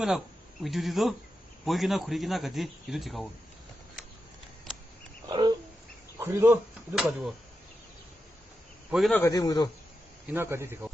거나 위주리도 보이기나 그리기나 가지 이런 지가고. 그리도 이거 가지고 보이기나 가지 뭐도 이나 가지 지가고.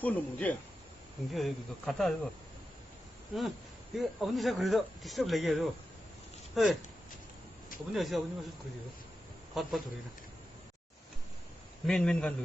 폰은 문제. 이게 이거 갖다 이거. 응. 이게 아버님 제가 그래도 디스터브 내게 해도. 네. 아버님 아시 아버님 와서 그래요. 밭 돌이나. 맨 간도.